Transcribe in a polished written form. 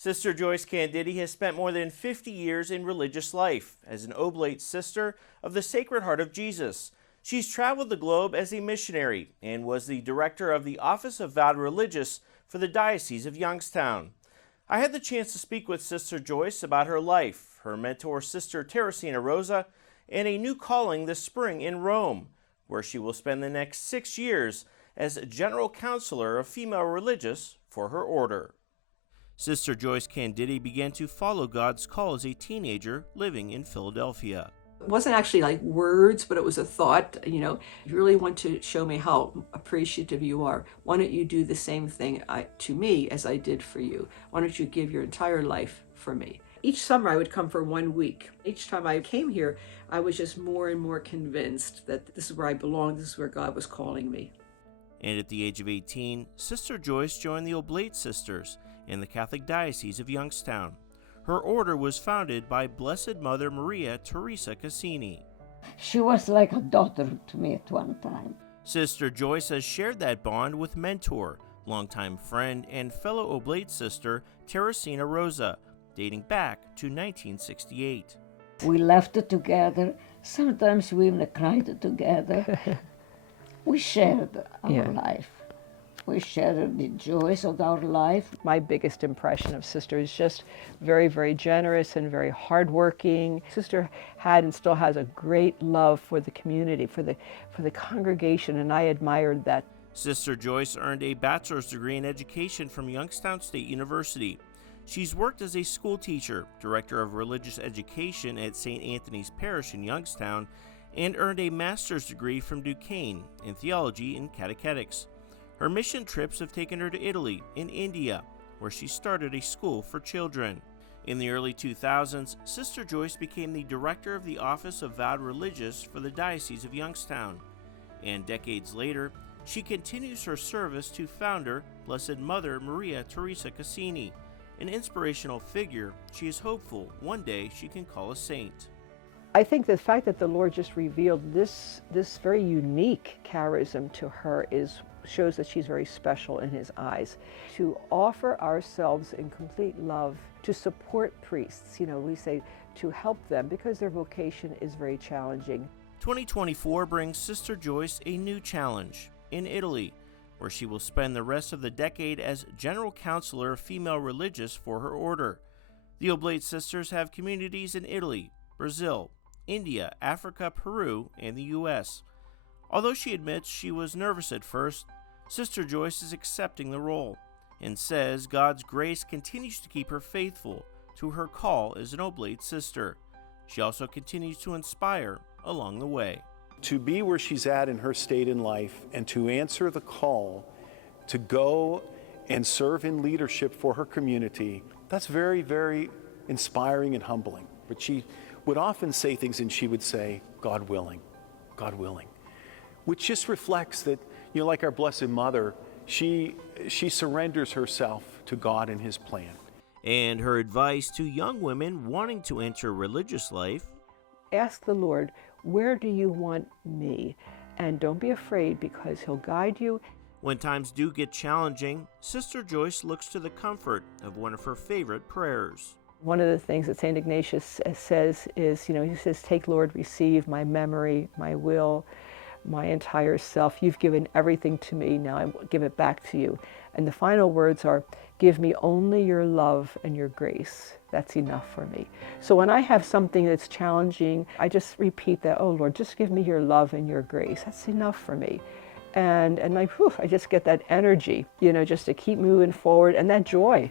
Sister Joyce Candidi has spent more than 50 years in religious life as an Oblate Sister of the Sacred Heart of Jesus. She's traveled the globe as a missionary and was the director of the Office of Vowed Religious for the Diocese of Youngstown. I had the chance to speak with Sister Joyce about her life, her mentor Sister Teresina Rosa, and a new calling this spring in Rome, where she will spend the next 6 years as General Counselor of Female Religious for her order. Sister Joyce Candidi began to follow God's call as a teenager living in Philadelphia. It wasn't actually like words, but it was a thought. If you really want to show me how appreciative you are, why don't you do the same thing to me as I did for you? Why don't you give your entire life for me? Each summer I would come for 1 week. Each time I came here, I was just more and more convinced that this is where I belong, this is where God was calling me. And at the age of 18, Sister Joyce joined the Oblate Sisters in the Catholic Diocese of Youngstown. Her order was founded by Blessed Mother Maria Teresa Cassini. She was like a daughter to me at one time. Sister Joyce has shared that bond with mentor, longtime friend, and fellow Oblate Sister Teresina Rosa, dating back to 1968. We laughed together. Sometimes we even cried together. We shared our life. We shared the joys of our life. My biggest impression of Sister is just very, very generous and very hardworking. Sister had and still has a great love for the community, for the congregation, and I admired that. Sister Joyce earned a bachelor's degree in education from Youngstown State University. She's worked as a school teacher, director of religious education at St. Anthony's Parish in Youngstown, and earned a master's degree from Duquesne in theology and catechetics. Her mission trips have taken her to Italy and India, where she started a school for children. In the early 2000s, Sister Joyce became the director of the Office of Vowed Religious for the Diocese of Youngstown. And decades later, she continues her service to founder Blessed Mother Maria Teresa Cassini, an inspirational figure she is hopeful one day she can call a saint. I think the fact that the Lord just revealed this very unique charism to her shows that she's very special in His eyes. To offer ourselves in complete love, to support priests, we say to help them because their vocation is very challenging. 2024 brings Sister Joyce a new challenge in Italy, where she will spend the rest of the decade as General Counselor of Female Religious for her order. The Oblate Sisters have communities in Italy, Brazil, India, Africa, Peru, and the U.S. Although she admits she was nervous at first, Sister Joyce is accepting the role and says God's grace continues to keep her faithful to her call as an Oblate Sister. She also continues to inspire along the way. To be where she's at in her state in life and to answer the call to go and serve in leadership for her community, that's very, very inspiring and humbling. But she would often say things, and she would say, God willing, which just reflects that, like our Blessed Mother, she surrenders herself to God and His plan. And her advice to young women wanting to enter religious life: ask the Lord, where do you want me? And don't be afraid, because He'll guide you. When times do get challenging, Sister Joyce looks to the comfort of one of her favorite prayers. One of the things that St. Ignatius says is, he says, take, Lord, receive my memory, my will, my entire self. You've given everything to me, now I give it back to you. And the final words are, give me only your love and your grace. That's enough for me. So when I have something that's challenging, I just repeat that, oh Lord, just give me your love and your grace. That's enough for me. And I just get that energy, just to keep moving forward, and that joy.